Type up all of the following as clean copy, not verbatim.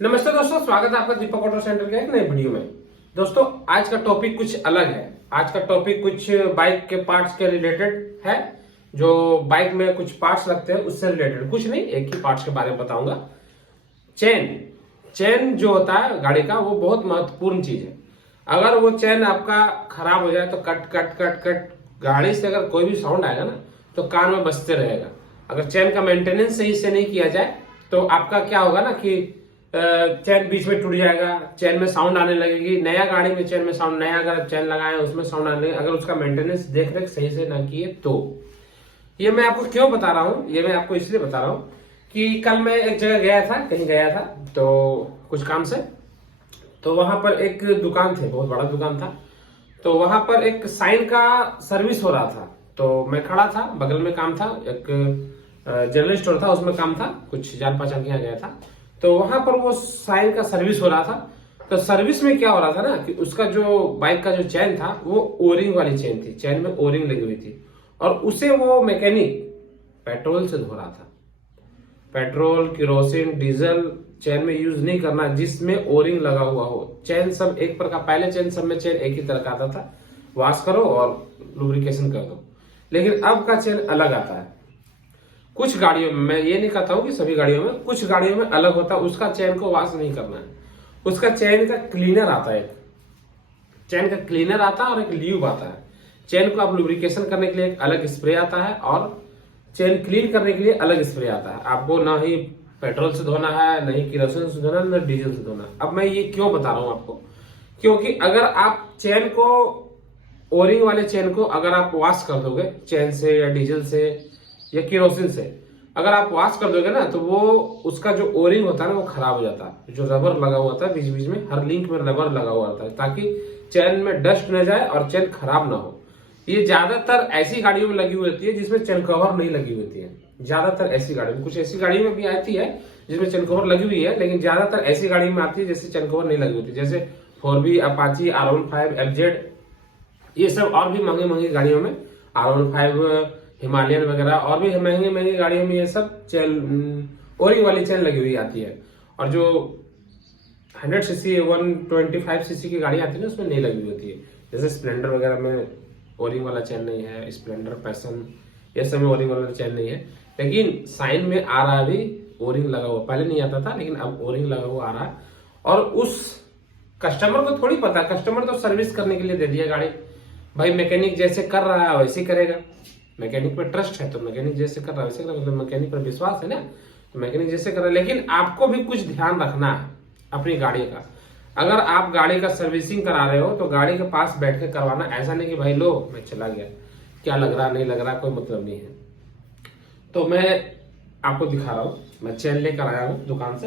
नमस्ते दोस्तों, स्वागत है आपका दीपक ऑटो सेंटर के एक नए वीडियो में। दोस्तों, आज का टॉपिक कुछ अलग है। आज का टॉपिक कुछ बाइक के पार्ट्स के रिलेटेड है। जो बाइक में कुछ पार्ट्स लगते हैं उससे रिलेटेड, कुछ नहीं, एक ही पार्ट्स के बारे में बताऊंगा। चेन चेन जो होता है गाड़ी का, वो बहुत महत्वपूर्ण चीज है। अगर वो चेन आपका खराब हो जाए तो कट कट कट कट गाड़ी से अगर कोई भी साउंड आएगा ना तो कान में बजते रहेगा। अगर चेन का मेंटेनेंस सही से नहीं किया जाए तो आपका क्या होगा ना कि चेन बीच में टूट जाएगा, चेन में साउंड आने लगेगी। नया गाड़ी में चेन में साउंड, नया अगर चेन लगाए उसमें साउंड आने लगेगा, अगर उसका मेंटेनेंस देख रेख सही से ना किए तो। ये मैं आपको क्यों बता रहा हूँ, ये मैं आपको इसलिए बता रहा हूँ कि कल मैं एक जगह गया था, कहीं गया था तो कुछ काम से। तो वहां पर एक दुकान थे, बहुत बड़ा दुकान था। तो वहां पर एक साइन का सर्विस हो रहा था। तो मैं खड़ा था, बगल में काम था, एक जनरल स्टोर था, उसमें काम था, कुछ जान पहचान के यहाँ गया था। तो वहां पर वो साइन का सर्विस हो रहा था। तो सर्विस में क्या हो रहा था ना कि उसका जो बाइक का जो चैन था वो ओरिंग वाली चैन थी, चैन में ओरिंग लगी हुई थी। और उसे वो मैकेनिक पेट्रोल से धो रहा था। पेट्रोल, केरोसिन, डीजल चैन में यूज नहीं करना जिसमें ओरिंग लगा हुआ हो। चैन सब एक प्रकार, पहले चैन सब में चैन एक ही तरह का आता था, वॉश करो और लुब्रिकेशन कर दो। लेकिन अब का चैन अलग आता है। कुछ गाड़ियों में, मैं ये नहीं कहता हूं कि सभी गाड़ियों में, कुछ गाड़ियों में अलग होता है। उसका चैन को वॉश नहीं करना है, उसका चैन का क्लीनर आता है। चैन का क्लीनर आता है और एक ल्यूब आता है। चैन को आप लुब्रिकेशन करने के लिए एक अलग स्प्रे आता है और चेन क्लीन करने के लिए अलग स्प्रे आता है। आपको ना ही पेट्रोल से धोना है, ना ही केरोसिन से धोना, ना डीजल से धोना। अब मैं ये क्यों बता रहा हूं आपको, क्योंकि अगर आप चेन को, ओरिंग वाले चेन को अगर आप वॉश कर दोगे चेन से या डीजल से या केरोसिन से, अगर आप वॉश कर दोगे ना तो वो उसका जो ओरिंग होता है ना वो खराब हो जाता है। जो रबर लगा हुआ होता है बीच बीच में, हर लिंक में रबर लगा हुआ होता है ताकि चेन में डस्ट न जाए और चेन खराब ना हो। ये ज्यादातर ऐसी गाड़ियों में लगी हुई होती है जिसमें चेन कवर नहीं लगी होती है। ज्यादातर ऐसी गाड़ियों में, कुछ ऐसी गाड़ियों में भी आती है जिसमें चेन कवर लगी हुई है, लेकिन ज्यादातर ऐसी गाड़ी में आती है जैसे चेन कवर नहीं लगी होती, जैसे 4V, अपाची, R15, FZ, ये सब। और भी महंगी महंगी गाड़ियों में R15, हिमालयन वगैरह, और भी महंगी महंगी गाड़ियों में ये सब चेन, ओरिंग वाली चेन लगी हुई आती है। और जो 100cc 125cc की गाड़ी आती है ना उसमें नहीं लगी हुई होती है। जैसे स्प्लेंडर वगैरह में ओरिंग वाला चैन नहीं है, स्प्लेंडर, पैशन, ये सब में ओरिंग वाला चैन नहीं है। लेकिन साइन में आ रहा, भी ओरिंग लगा हुआ, पहले नहीं आता था लेकिन अब ओरिंग लगा हुआ आ रहा है। और उस कस्टमर को थोड़ी पता, कस्टमर तो सर्विस करने के लिए दे दिया गाड़ी। भाई मैकेनिक जैसे कर रहा है वैसे ही करेगा। मैकेनिक पर ट्रस्ट है तो मैकेनिक जैसे कर रहा है वैसे करेगा, मतलब मैकेनिक पर विश्वास है ना, तो मैकेनिक जैसे कर रहा है। लेकिन आपको भी कुछ ध्यान रखना है अपनी गाड़ी का। अगर आप गाड़ी का सर्विसिंग करा रहे हो तो गाड़ी के पास बैठ के करवाना। ऐसा नहीं कि भाई लो मैं चला गया, क्या लग रहा नहीं लग रहा, कोई मतलब नहीं है। तो मैं आपको दिखा रहा हूं, मैं चेन लेकर आया हूं दुकान से।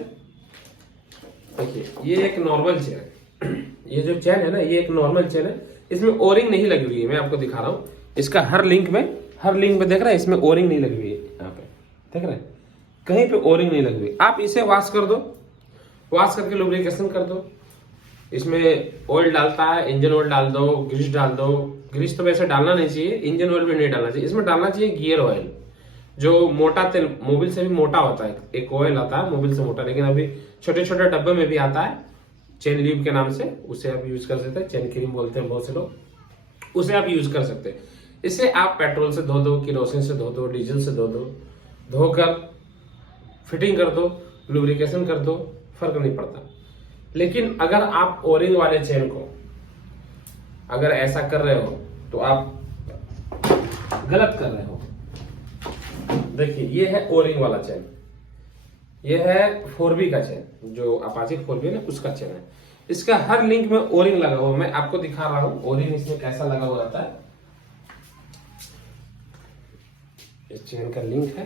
देखिए, ये एक नॉर्मल चेन है। ये जो चेन है ना, ये एक नॉर्मल चेन है, इसमें ओरिंग नहीं लगी हुई है। मैं आपको दिखा रहा हूँ, इसका हर लिंक में देख रहे हैं, इसमें ओरिंग नहीं लगी हुई है। यहाँ पे देख रहे हैं, कहीं पे ओरिंग नहीं लगी हुई। आप इसे वॉश कर दो, वॉश करके लुब्रिकेशन कर दो। इसमें ऑयल डालता है, इंजन ऑयल डाल दो, ग्रीस डाल दो। ग्रीस तो वैसे डालना नहीं चाहिए, इंजन ऑयल भी नहीं डालना चाहिए। इसमें डालना चाहिए गियर ऑयल, जो मोटा तेल, मोबिल से भी मोटा होता है। एक ऑयल आता है मोबिल से मोटा, लेकिन अभी छोटे छोटे डब्बे में भी आता है, चेन ल्यूब के नाम से, उसे आप यूज कर सकते हैं। चेन क्रीम बोलते हैं बहुत से लोग, उसे आप यूज कर सकते हैं। इसे आप पेट्रोल से धो दो, केरोसिन से धो दो, डीजल से धो दो, धोकर फिटिंग कर दो, लुब्रिकेशन कर दो, फर्क नहीं पड़ता। लेकिन अगर आप ओरिंग वाले चेन को अगर ऐसा कर रहे हो तो आप गलत कर रहे हो। देखिए, ये है ओरिंग वाला चेन, ये है 4V का चेन, जो अपाची 4V है ना उसका चेन है। इसका हर लिंक में ओरिंग लगा हुआ, मैं आपको दिखा रहा हूं ओरिंग इसमें कैसा लगा हुआ रहता है। इस चेन का लिंक है,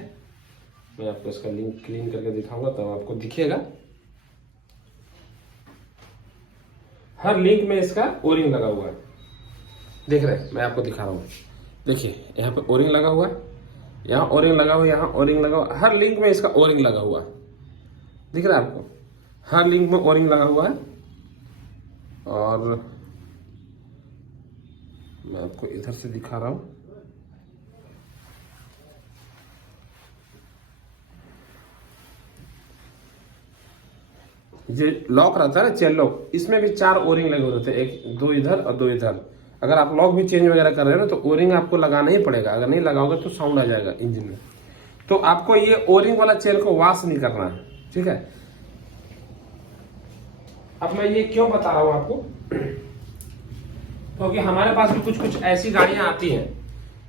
मैं आपको इसका लिंक क्लीन करके दिखाऊंगा तब आपको दिखेगा। हर लिंक में इसका ओरिंग लगा हुआ है, देख रहे हैं, मैं आपको दिखा रहा हूँ। देखिए, यहाँ पे ओरिंग लगा हुआ है, यहाँ ओरिंग लगा हुआ है, यहाँ ओरिंग लगा हुआ, हर लिंक में इसका ओरिंग लगा हुआ है। दिख रहा है आपको, हर लिंक में ओरिंग लगा हुआ है। और मैं आपको इधर से दिखा रहा हूँ, जो लॉक रहता है ना चेन लॉक, इसमें भी 4 ओरिंग लगे होते हैं, एक 2 इधर और 2 इधर। अगर आप लॉक भी चेंज वगैरह कर रहे हो ना तो ओरिंग आपको लगाना ही पड़ेगा, अगर नहीं लगाओगे तो साउंड आ जाएगा इंजन में। तो आपको ये ओरिंग वाला चेन को वॉश नहीं करना है, ठीक है। अब मैं ये क्यों बता रहा हूं आपको, क्योंकि हमारे पास भी कुछ कुछ ऐसी गाड़ियां आती हैं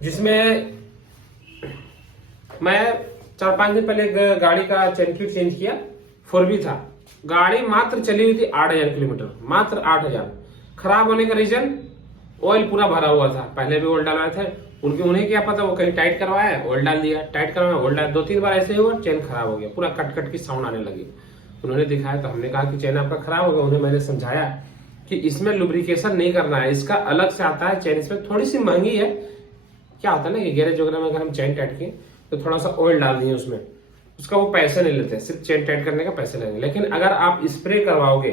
जिसमें मैं 4-5 दिन पहले एक गाड़ी का चेन किट चेंज किया, 4V था। गाड़ी मात्र चली हुई थी 8000 किलोमीटर, मात्र 8000। खराब होने का रीजन, ऑयल पूरा भरा हुआ था, पहले भी ऑयल डलवाए थे उन्हें क्या पता, वो कहीं टाइट करवाया ऑयल डाल दिया, टाइट करवाया ऑयल डाल, 2-3 बार ऐसे ही हुआ, चेन खराब हो गया, पूरा कट कट की साउंड आने लगी। उन्होंने दिखाया तो हमने कहा कि चेन आपका खराब हो गया। उन्हें मैंने समझाया कि इसमें लुब्रिकेशन नहीं करना है, इसका अलग से आता है चेन, इसमें थोड़ी सी महंगी है। क्या होता है ना कि गैरेज वगैरह में अगर हम चेन टाइट किए तो थोड़ा सा ऑयल डाल दिए उसमें, उसका वो पैसे नहीं लेते, सिर्फ चेन टाइट करने का पैसे लेंगे। लेकिन अगर आप स्प्रे करवाओगे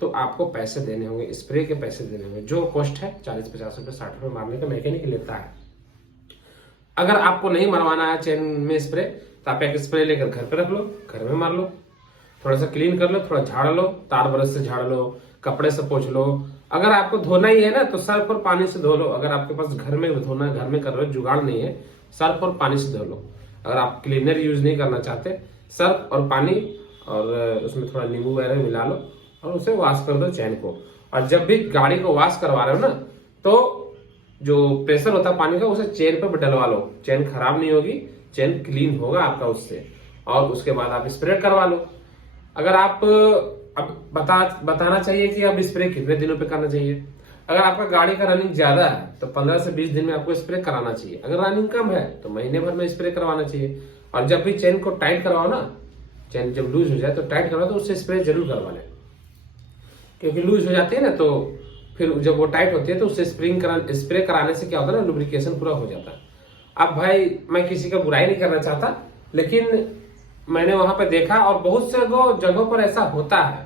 तो आपको पैसे देने होंगे, स्प्रे के पैसे देने होंगे, जो कॉस्ट है 40-50 रुपए 60 रुपए मारने का मैकेनिक लेता है। अगर आपको नहीं मरवाना है चेन में स्प्रे तो आप एक स्प्रे लेकर घर पे रख लो, घर में मार लो, थोड़ा सा क्लीन कर लो, थोड़ा झाड़ लो, तार ब्रश से झाड़ लो, कपड़े से पोंछ लो। अगर आपको धोना ही है ना तो सर्फ और पानी से धो लो। अगर आपके पास घर में धोना, घर में कर रहे हो, जुगाड़ नहीं है, सर्फ और पानी से धो लो। अगर आप क्लीनर यूज नहीं करना चाहते, सर्फ और पानी और उसमें थोड़ा नींबू वगैरह मिला लो और उसे वॉश कर दो चैन को। और जब भी गाड़ी को वॉश करवा रहे हो ना तो जो प्रेशर होता है पानी का उसे चेन पर डलवा लो, चेन खराब नहीं होगी, चेन क्लीन होगा आपका उससे। और उसके बाद आप स्प्रे करवा लो। अगर आप अब बताना चाहिए कि आप स्प्रे कितने दिनों पे करना चाहिए। अगर आपका गाड़ी का रनिंग ज्यादा है तो 15 से 20 दिन में आपको स्प्रे कराना चाहिए। अगर रनिंग कम है तो महीने भर में स्प्रे करवाना चाहिए। और जब भी चेन को टाइट करवाओ ना, चेन जब लूज हो जाए तो टाइट करवाओ तो उससे स्प्रे जरूर करवा लें, क्योंकि लूज हो जाती है ना तो फिर जब वो टाइट होती है तो उससे स्प्रे कराने से क्या होता है ना, लुब्रिकेशन पूरा हो जाता है। अब भाई मैं किसी का बुराई नहीं करना चाहता, लेकिन मैंने वहां पे देखा और बहुत से जगहों पर ऐसा होता है।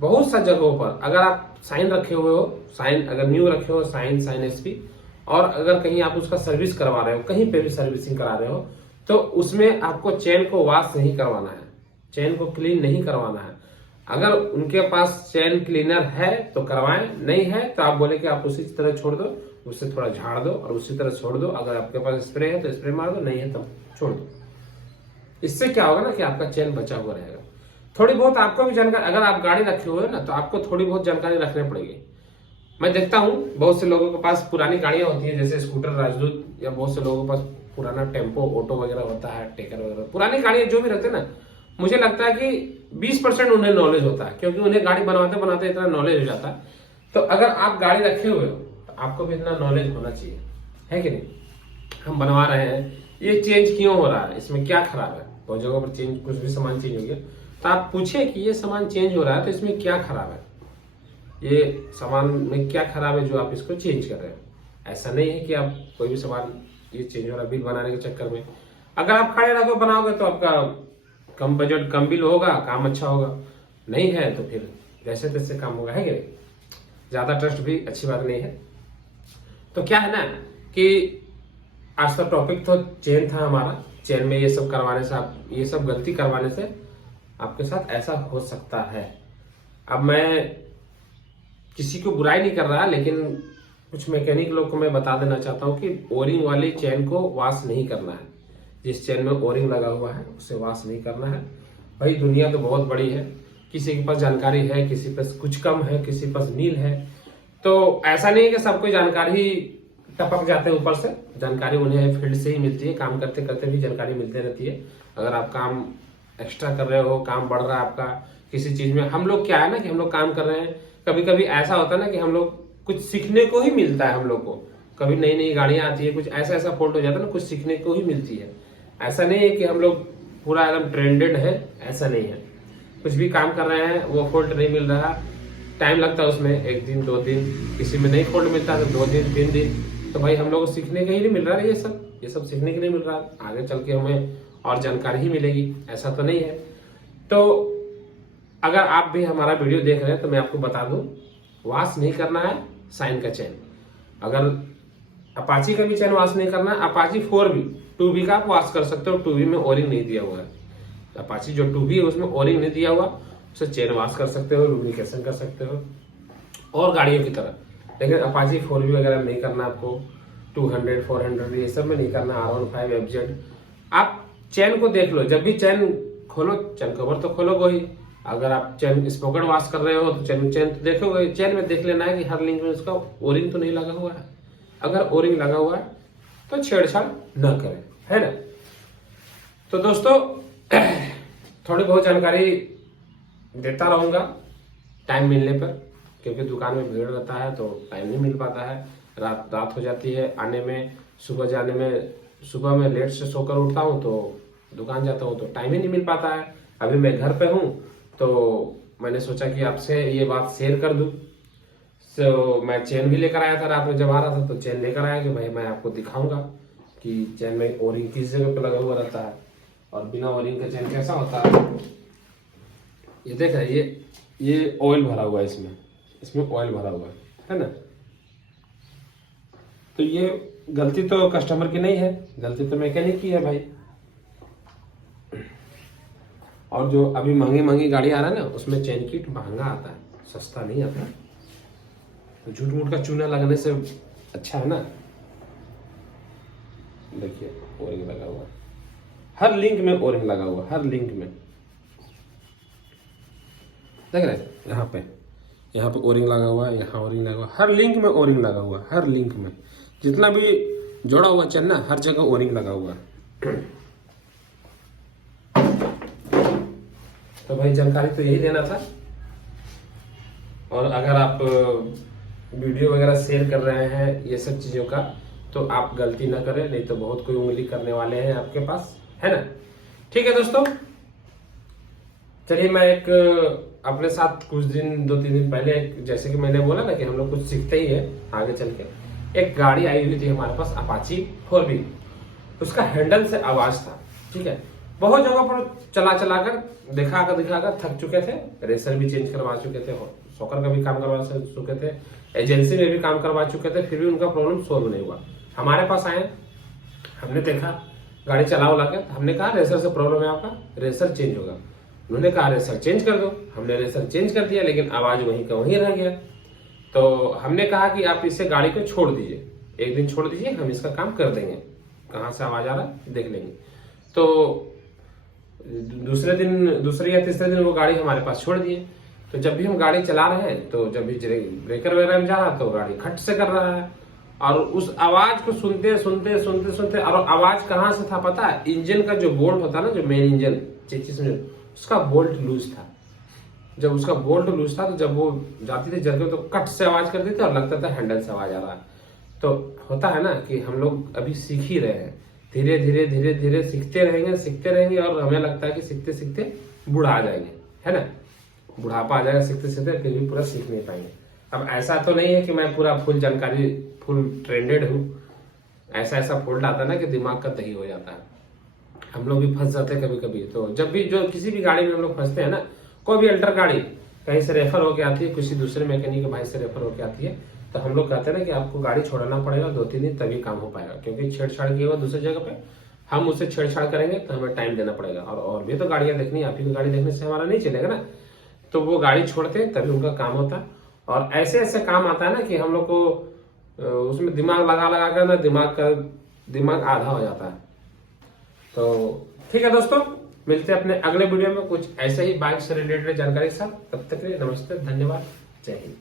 बहुत सा जगहों पर अगर आप साइन रखे हुए हो, साइन अगर न्यू रखे हो, साइन एसपी, और अगर कहीं आप उसका सर्विस करवा रहे हो, कहीं पे भी सर्विसिंग करा रहे हो, तो उसमें आपको चेन को वॉश नहीं करवाना है, चेन को क्लीन नहीं करवाना है। अगर उनके पास चेन क्लीनर है तो करवाएं, नहीं है तो आप बोले कि आप उसी तरह छोड़ दो, उससे थोड़ा झाड़ दो और उसी तरह छोड़ दो। अगर आपके पास स्प्रे है तो स्प्रे मार दो, नहीं है तो छोड़ दो। इससे क्या होगा ना कि आपका चेन बचा हुआ रहेगा। थोड़ी बहुत आपको भी जानकारी, अगर आप गाड़ी रखे हुए हो ना तो आपको थोड़ी बहुत जानकारी रखनी पड़ेगी। मैं देखता हूँ बहुत से लोगों के पास पुरानी गाड़ियां होती है, जैसे स्कूटर राजदूत, या बहुत से लोगों के पास पुराना टेम्पो ऑटो वगैरह होता है, टेकर वगैरह, पुरानी गाड़ियां जो भी रहते हैं ना, मुझे लगता है कि 20% उन्हें नॉलेज होता है, क्योंकि उन्हें गाड़ी बनाते बनाते इतना नॉलेज हो जाता है। तो अगर आप गाड़ी रखे हुए हो तो आपको भी इतना नॉलेज होना चाहिए, है कि नहीं। हम बनवा रहे हैं, ये चेंज क्यों हो रहा है, इसमें क्या खराब है। बहुत जगहों पर चेंज, कुछ भी सामान चेंज हो गया तो आप पूछे कि ये सामान चेंज हो रहा है तो इसमें क्या खराब है, ये सामान में क्या खराब है जो आप इसको चेंज कर रहे हो। ऐसा नहीं है कि आप कोई भी सामान ये चेंज हो रहा है बिल बनाने के चक्कर में। अगर आप खड़े रखो बनाओगे तो आपका कम बजट कम बिल होगा, काम अच्छा होगा। नहीं है तो फिर जैसे तैसे काम होगा, है कि नहीं। ज्यादा ट्रस्ट भी अच्छी बात नहीं है। तो क्या है ना कि आज का टॉपिक तो चेन था हमारा। चेन में ये सब करवाने से, आप ये सब गलती करवाने से आपके साथ ऐसा हो सकता है। अब मैं किसी को बुराई नहीं कर रहा, लेकिन कुछ मैकेनिक लोग को मैं बता देना चाहता हूँ कि ओरिंग वाली चेन को वॉश नहीं करना है। जिस चेन में ओरिंग लगा हुआ है उसे वॉश नहीं करना है। भाई दुनिया तो बहुत बड़ी है, किसी के पास जानकारी है, किसी के पास कुछ कम है, किसी के पास नील है। तो ऐसा नहीं है कि सबको जानकारी टपक जाते हैं ऊपर से। जानकारी उन्हें फील्ड से ही मिलती है, काम करते करते भी जानकारी मिलती रहती है। अगर आप काम एक्स्ट्रा कर रहे हो, काम बढ़ रहा है आपका किसी चीज में, हम लोग क्या है ना कि हम लोग काम कर रहे हैं, कभी कभी ऐसा होता है ना कि हम लोग कुछ सीखने को ही मिलता है। हम लोग को कभी नई नई गाड़ियां आती है, कुछ ऐसा ऐसा फॉल्ट हो जाता है ना, कुछ सीखने को ही मिलती है। ऐसा नहीं है कि हम लोग पूरा एकदम ट्रेंडेड है, ऐसा नहीं है। कुछ भी काम कर रहे हैं वो फॉल्ट नहीं मिल रहा, टाइम लगता है उसमें, 1 दिन 2 दिन, किसी में नहीं फॉल्ट मिलता तो 2 दिन 3 दिन। तो भाई हम लोग को सीखने के ही नहीं मिल रहा है, ये सब सीखने के लिए मिल रहा है। आगे चल के हमें और जानकारी ही मिलेगी, ऐसा तो नहीं है। तो अगर आप भी हमारा वीडियो देख रहे हैं तो मैं आपको बता दूं, वॉश नहीं करना है साइन का चेन। अगर अपाची का भी चेन वॉश नहीं करना है, अपाची 4V 2V का आप वॉश कर सकते हो, 2V में ओरिंग नहीं दिया हुआ है। अपाची जो 2B है उसमें ओरिंग नहीं दिया हुआ, उसे चेन वॉश कर सकते हो, लुब्रिकेशन कर सकते हो और गाड़ियों की तरह। लेकिन अपाची 4B वगैरह नहीं करना आपको, 200 400 ये सब में नहीं करना। R15 FZ आप चेन को देख लो, जब भी चेन खोलो चेन कवर तो खोलोगे ही। अगर आप चेन स्पोकन वॉश कर रहे हो तो चेन तो देखोगे, चेन में देख लेना है कि हर लिंक में उसका ओरिंग तो नहीं लगा हुआ है। अगर ओरिंग लगा हुआ है तो छेड़छाड़ न करें, है ना। तो दोस्तों थोड़ी बहुत जानकारी देता रहूंगा टाइम मिलने पर, क्योंकि दुकान में भीड़ रहता है तो टाइम नहीं मिल पाता है, रात हो जाती है आने में, सुबह जाने में, सुबह में लेट से सोकर उठता हूँ तो दुकान जाता हूँ तो टाइम ही नहीं मिल पाता है। अभी मैं घर पे हूँ तो मैंने सोचा कि आपसे ये बात शेयर कर दूं। तो मैं चेन भी लेकर आया था, रात में जब आ रहा था तो चेन लेकर आया कि भाई मैं आपको दिखाऊंगा कि चेन में ओरिंग किस जगह पे लगा हुआ रहता है और बिना ओरिंग का चेन कैसा होता है। ये देख रहे ये ऑयल भरा हुआ है, इसमें ऑयल भरा हुआ है ना। तो ये गलती तो कस्टमर की नहीं है, गलती तो मैकेनिक की है भाई। और जो अभी महंगी गाड़ी आ रहा है ना उसमें चेन किट महंगा आता है, सस्ता नहीं आता। तो झूठ मूठ का चूना लगने से अच्छा है ना। देखिए ओरिंग लगा हुआ, हर लिंक में ओरिंग लगा हुआ, हर लिंक में देख रहे हैं। यहाँ पे ओरिंग लगा हुआ है, यहाँ ओरिंग लगा हुआ, हर लिंक में ओरिंग लगा हुआ, हर लिंक में जितना भी जोड़ा हुआ चेन ना हर जगह ओरिंग लगा हुआ। तो भाई जानकारी तो यही देना था। और अगर आप वीडियो वगैरह शेयर कर रहे हैं ये सब चीजों का तो आप गलती ना करें, नहीं तो बहुत कोई उंगली करने वाले हैं आपके पास, है ना। ठीक है दोस्तों, चलिए मैं एक अपने साथ कुछ दिन 2-3 दिन पहले, जैसे कि मैंने बोला ना कि हम लोग कुछ सीखते ही है आगे चल के, एक गाड़ी आई हुई थी हमारे पास अपाची 4B। उसका हैंडल से आवाज था, ठीक है। बहुत जगह पर चला कर दिखाकर थक चुके थे, रेसर भी चेंज करवा चुके थे, सॉकर का भी काम करवा चुके थे, एजेंसी में भी काम करवा चुके थे, फिर भी उनका प्रॉब्लम सोल्व नहीं हुआ। हमारे पास आए, हमने देखा गाड़ी चला उला के, हमने कहा रेसर से प्रॉब्लम है आपका, रेसर चेंज होगा। उन्होंने कहा रेसर चेंज कर दो, हमने रेसर चेंज कर दिया, लेकिन आवाज वहीं का वहीं रह गया। तो हमने कहा कि आप इसे गाड़ी को छोड़ दीजिए, एक दिन छोड़ दीजिए, हम इसका काम कर देंगे, कहाँ से आवाज आ रहा है देख लेंगे। तो दूसरे या तीसरे दिन वो गाड़ी हमारे पास छोड़ दिए। तो जब भी हम गाड़ी चला रहे हैं तो जब भी ब्रेकर वगैरह में जा रहा तो गाड़ी खट से कर रहा है, और उस आवाज को सुनते और आवाज कहाँ से था पता है, इंजन का जो बोल्ट होता है ना, जो मेन इंजन चेचिस में, उसका बोल्ट लूज था। जब उसका बोल्ट लूज था तो जब वो जाती थी जगह तो कट से आवाज करती थी और लगता था हैंडल से आवाज आ रहा है। तो होता है ना कि हम लोग अभी सीख ही रहे हैं, धीरे धीरे सीखते रहेंगे और हमें लगता है कि सीखते सीखते बूढ़ा आ जाएंगे, है ना, बुढ़ापा आ जाएगा सीखते सीखते, फिर भी पूरा सीख नहीं पाएंगे। अब ऐसा तो नहीं है कि मैं पूरा फुल जानकारी, फुल ट्रेंडेड हूँ। ऐसा फॉल्ट आता है ना कि दिमाग का दही हो जाता है, हम लोग भी फंस जाते हैं कभी कभी। तो जब भी जो किसी भी गाड़ी में हम लोग फंसते हैं ना, कोई भी अल्टर गाड़ी कहीं से रेफर होके आती है, किसी दूसरे मैकेनिक के भाई से रेफर होके आती है, तो हम लोग कहते हैं ना कि आपको गाड़ी छोड़ना पड़ेगा 2-3 दिन, तभी काम हो पाएगा, क्योंकि छेड़छाड़ किया हुआ दूसरी जगह पे, हम उससे छेड़छाड़ करेंगे तो हमें टाइम देना पड़ेगा, और भी तो गाड़ियां देखनी है, आप ही की गाड़ी देखने से हमारा नहीं चलेगा ना। तो वो गाड़ी छोड़ते हैं तभी उनका काम होता है। और ऐसे काम आता है ना कि हम लोग को उसमें दिमाग लगा कर ना दिमाग आधा हो जाता है। तो ठीक है दोस्तों, मिलते हैं अपने अगले वीडियो में कुछ ऐसे ही बाइक से रिलेटेड जानकारी के साथ। तब तक के लिए नमस्ते, धन्यवाद, जय हिंद।